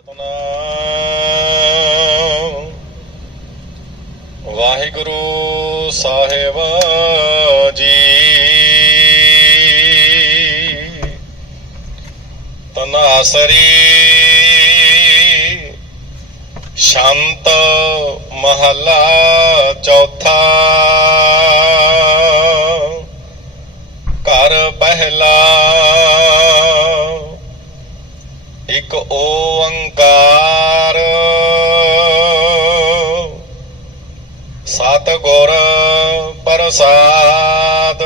ਸਤਨਾਮ ਵਾਹਿਗੁਰੂ ਸਾਹਿਬ ਜੀ। ਤਨਾਸਰੀ ਸ਼ਾਂਤ ਮਹਲਾ ਚੌਥਾ। ਘਰ ਪਹਿਲਾ ਇੱਕ ਓੰਕਾਰ। ਸਤ ਪ੍ਰਸਾਦ।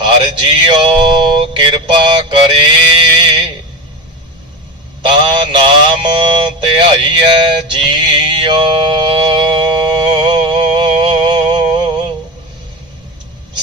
ਹਰ ਜੀਓ ਕਿਰਪਾ ਕਰੀ ਤਾਂ ਨਾਮ ਧਿਆਈਐ ਜੀਓ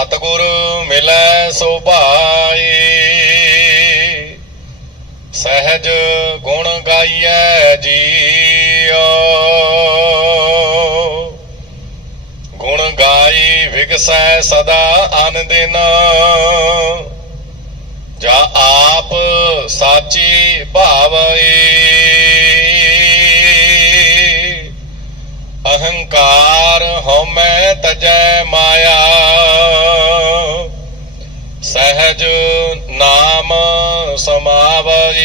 ਸਤਿਗੁਰ ਮਿਲੈ ਸੋ ਭਾਈ ਸਹਿਜ ਗੁਣ ਗਾਈਐ ਜੀਓ। ਗੁਣ ਗਾਈ ਵਿਗਸੈ ਸਦਾ ਅਨ ਦਿਨ ਜਾ ਆਪ ਸਾਚੀ ਭਾਵਈ ਸਮਾਵਈ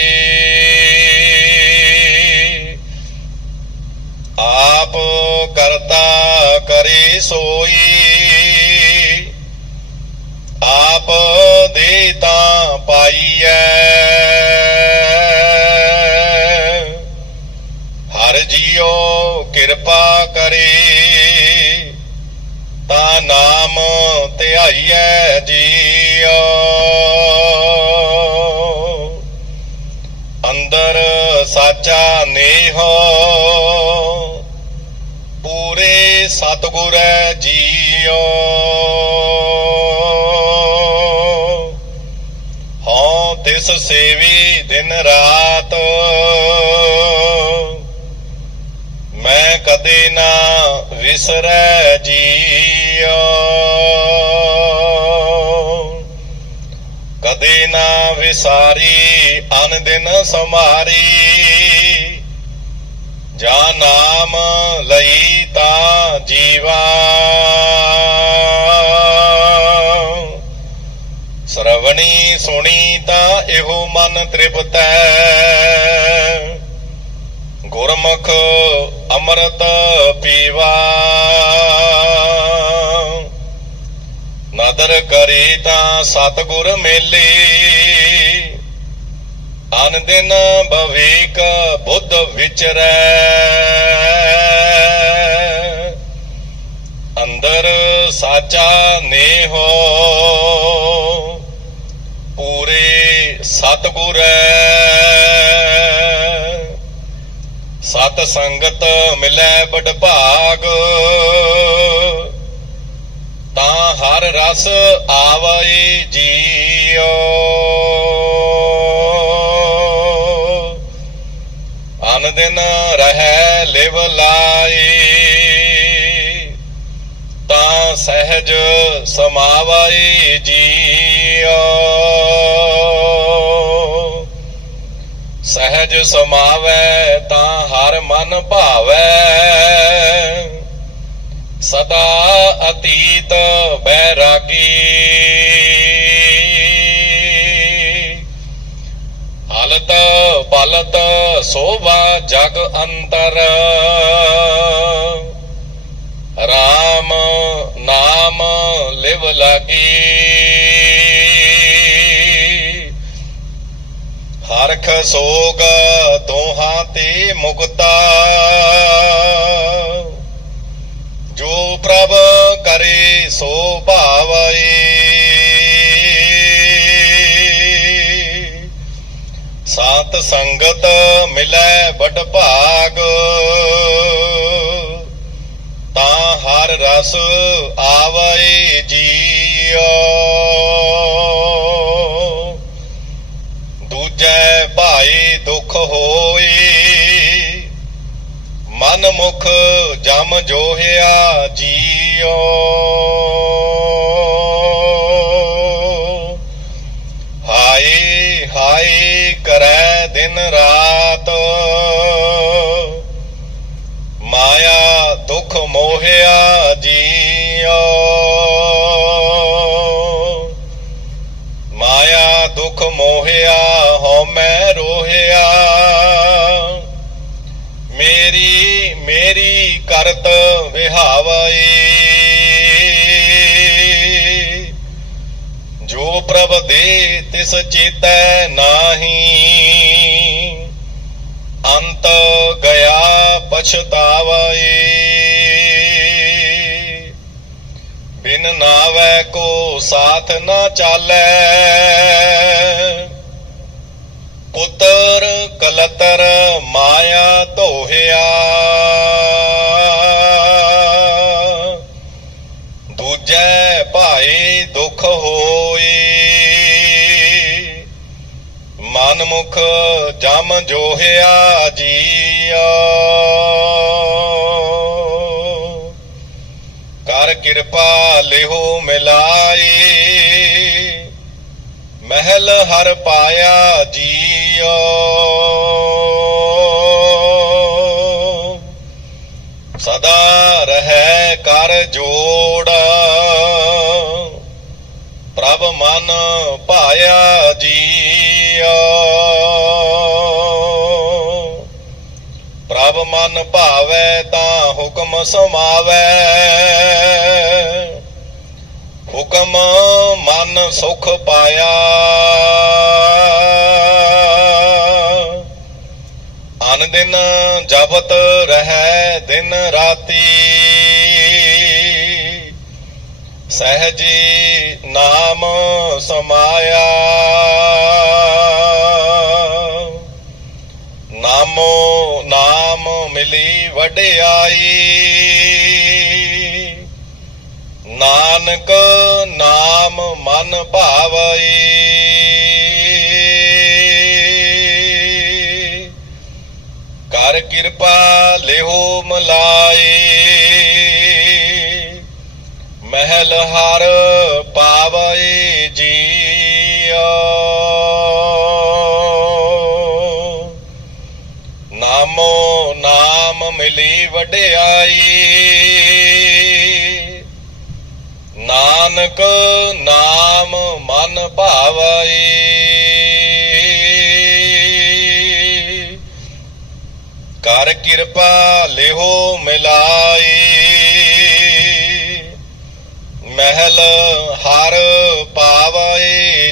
ਆਪ ਕਰਤਾ ਕਰੀ ਸੋਈ। ਆਪ ਦੇ ਤਾਂ ਪਾਈਐ। ਹਰ ਜੀਓ ਕਿਰਪਾ ਕਰੀ, ਤਾਂ ਨਾਮ ਧਿਆਈਐ ਜੀਓ ਨੇਹੋ ਪੂਰੇ ਸਤਿਗੁਰ ਜੀਓ। ਹਉ ਤਿਸ ਸੇਵੀ ਦਿਨ ਰਾਤ। ਮੈਂ ਕਦੇ ਨਾ ਵਿਸਰੈ ਜੀਓ। ਕਦੇ ਨਾ ਵਿਸਾਰੀ, ਅਨ ਦਿਨ ਸਮਾਰੀ ਜਾ ਨਾਮ ਲਈ ਤਾਂ ਜੀਵਾ। ਸਰਵਣੀ ਸੁਣੀ ਤਾਂ ਇਹੋ ਮਨ ਤ੍ਰਿਪਤੈ। ਗੁਰਮੁਖ ਅੰਮ੍ਰਿਤ ਪੀਵਾ। ਨਦਰ ਕਰੀ ਤਾਂ ਸਤਿਗੁਰ ਮੇਲੀ। ਅਨ ਦਿਨ ਭਵੀਕ ਬੁੱਧ ਵਿਚਰੈ। ਅੰਦਰ ਸਾਚਾ ਨੇਹੋ, ਪੂਰੇ ਸਤਿਗੁਰੈ। ਸਤ ਸੰਗਤ ਮਿਲੈ ਬੜ ਭਾਗ, ਤਾਂ ਹਰ ਰਸ ਆਵਈ ਜੀਓ। ਦਿਨ ਰਹਿ ਲਿਵ ਲਾਈ। ਤਾਂ ਸਹਿਜ ਸਮਾਵਈ ਜੀਓ। ਸਹਿਜ ਸਮਾਵੈ ਤਾਂ ਹਰ ਮਨ ਭਾਵੇ। ਸਦਾ ਅਤੀਤ ਬੈਰਾਗੀ। ਹਲਤ ਪਲਤ ਸੋਭਾ ਜਗ ਅੰਤਰ। RAM ਨਾਮ ਲਿਵ ਲਾਗੀ। ਹਰਖ ਸੋਗ ਦੋਹਾਂ ਤੇ ਮੁਕਤਾ। ਜੋ ਪ੍ਰਭ ਕਰੇ ਸੋ ਭਾਵਈ ਸਤ ਸੰਗਤ ਮਿਲੈ ਵਡ ਭਾਗ। ਤਾਂ ਹਰ ਰਸ ਆਵੈ ਜੀਓ ਦੂਜੈ ਭਾਈ ਦੁਖ ਹੋਈ। ਮਨ ਮੁਖ ਜਮ ਜੋਹਿਆ ਜੀਓ ਹਾਏ ਕਰੈ ਦਿਨ ਰਾਤ। ਮਾਇਆ ਦੁਖ ਮੋਹਿਆ ਜੀਓ। ਮਾਇਆ ਦੁਖ ਮੋਹਿਆ ਮੈਂ ਰੋਹਿਆ। ਮੇਰੀ ਮੇਰੀ ਕਰਤ ਵਿਹਾਵਈ। ਪ੍ਰਭ ਦੇ ਤਿਸ ਚੇਤੈ ਨਾਹੀ। ਅੰਤ ਗਿਆ ਪਛਤਾਵਈ ਬਿਨ ਨਾਵੈ ਕੋ ਸਾਥ ਨਾ ਚਾਲੈ। ਜਮ ਜੀਆ। ਕਰ ਕਿਰਪਾ ਲਿਹੋ ਮਿਲਾਈ, ਮਹਿਲ ਹਰ ਪਾਇਆ ਜੀਆ। ਸਦਾ ਰਹੇ ਕਰ ਜੋੜਾ, ਪ੍ਰਭ ਮਨ ਪਾਇਆ ਜੀਆ। ਮਨ ਭਾਵੈ ਤਾਂ ਹੁਕਮ ਸਮਾਵੈ। ਹੁਕਮ ਮਨ ਸੁਖ ਪਾਇਆ। ਅਨ ਦਿਨ ਜਪਤ ਰਹਿ, ਦਿਨ ਰਾਤੀ। ਸਹਜੀ ਨਾਮ ਸਮਾਇਆ। ਵਡਿਆਈ। ਨਾਨਕ ਨਾਮ ਮਨ ਭਾਵਈ। ਕਰ ਕਿਰਪਾ ਲਿਹੋ ਮਲਾਈ। ਮਹਿਲ ਹਰ ਪਾਵਈ। ਮਿਲੀ ਵਡਿਆਈ। ਨਾਨਕ ਨਾਮ ਮਨ ਭਾਵਈ। ਕਰ ਕਿਰਪਾ ਲਿਹੋ ਮਿਲਾਈ। ਮਹਿਲ ਹਰ ਪਾਵਈ।